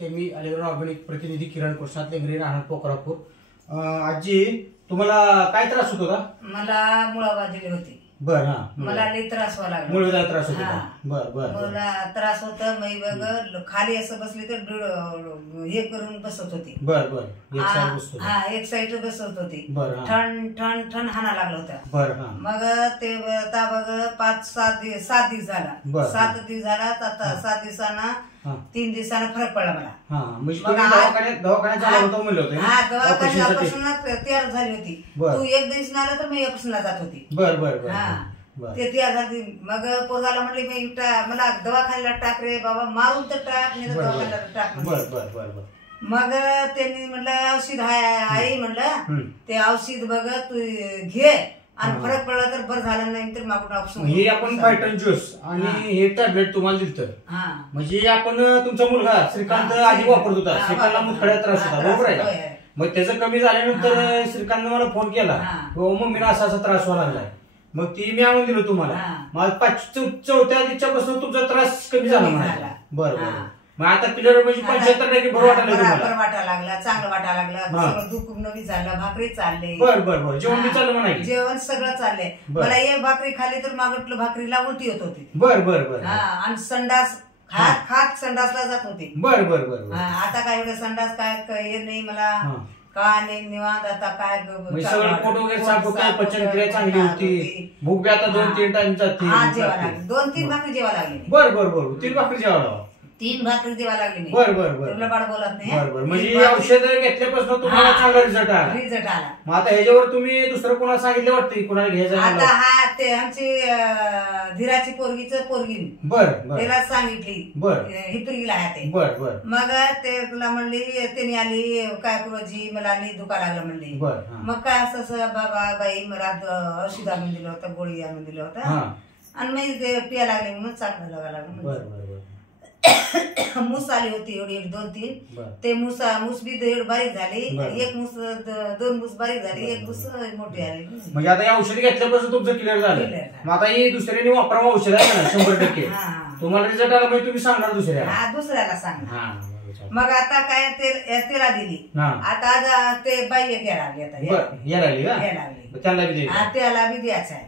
नमस्ते, मी Aligarh organic प्रतिनिधी किरण कृष्णात लेंगरे, राहणार पोखरापूर. आजी, तुम्हाला काय त्रास होत होता? मला मुळाबाजूला होती. बर. हा, मला लई त्रास व्हायला लागला. मुळव्याधा त्रास होता. बर बर. मला त्रास होता. मी बघ खाली असं बसली तर हे करून बसत होती. बर बर. एक साइड बसत होती. ठण ठण ठण हाना लागला होता. बर. मग ते आता बघ 5-7 दिवस 7 दिवस झाला. 7 दिवस झाला. आता 7 दिवसांना 3 दिवसांना फरक पडला मला. दवाखान्यापासूनच तयार झाली होती. तू एक दिवस आला तर मी यापासून जात होती. बर बर बर. ते तयार झाली. मग पोरगाला म्हणले मी मला दवाखान्याला टाक रे बाबा, मारून तर टाक, नाही तर दवाखान्याला टाक. बर बर बर. मग त्यांनी म्हणलं औषध आई म्हणलं ते औषध बघ तू घे आणि फरक पडला तर बरं झालं, नाही तर मागून ऑप्शन. हे आपण फायटन ज्यूस आणि हे टॅबलेट तुम्हाला दिलं. म्हणजे आपण तुमचा मुलगा श्रीकांत आधी वापरत होता. श्रीकांतला मुतखड्यात त्रास होता, बरोबर आहे का? मग त्याचं कमी झाल्यानंतर श्रीकांतने मला फोन केला, मम्मीला असा असा त्रास व्हायला लागलाय. मग ती मी आणून दिलं तुम्हाला. मग 4थ्या दिवसापासून तुमचा त्रास कमी झाला म्हणाला. बरं. मग आता क्लिअर म्हणजे 75% बरं वाटायला लागला, चांगलं वाटायला लागलं. सगळं दुःख नवी झालं, भाकरी चालले. बर बर बर. जेवण बी चाललं म्हणायचं? जेवण सगळं चाललंय. मला एक भाकरी खाली तर मागटलं भाकरीला उलटी होत होती. बर बर बर. आणि संडास खात संडासला जात होती. बर बर बर. आता काय एवढं संडास काय हे नाही मला, काय नाही, निवांत. आता काय सगळं पोट वगैरे साफ होतं, पचनक्रिया चांगली होती, भूक बी आता 2-3 टाइम जाते. जेवा लागली. 2-3 भाकरी जेवा लागली. बर बर बर. 3 भाकरी जेवायला 3 भाकरी जेवा लागली. बर बर बर. तुला बाळ बोलत नाही. बर बर. म्हणजे औषध घेतल्यापासून तुम्हाला चांगला रिझल्ट आला. मग आता ह्याच्यावर तुम्ही दुसरं कोणाला सांगितलं वाटतं कोणाला घ्यायचं? आता ते आमची धीराची पोरगी बर त्याला सांगितली. बर. हिपरीला आहे ते. बर बर. मग ते तुला म्हणली, त्यांनी आली काय जी मला आली दुखा लागलं म्हणली. बर. मग काय असं बाबा बाई मला औषध आणून दिलं होतं, गोळी आणून दिलं होतं आणि मी ते पिया लागले म्हणून चांगलं लागायला लागलं. बर बर. मूस आली होती एवढी 2-3. ते मूस बी बारीक झाली. एक मूस 2 मूस बारीक झाली, एक मूस मोठी आली. म्हणजे आता या औषध घेतल्यापासून तुमचं क्लिअर झालं. मग आता ही दुसऱ्याने वापरावं औषध आहे ना 100%. तुम्हाला रिझल्ट आला म्हणजे तुम्ही सांगणार दुसऱ्याला सांगणार. मग आता काय त्याला दिली. आता ते बाई घ्यायला लागली. त्याला बी द्यायचं आहे.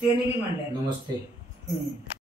त्यांनी बी म्हणलं. नमस्ते.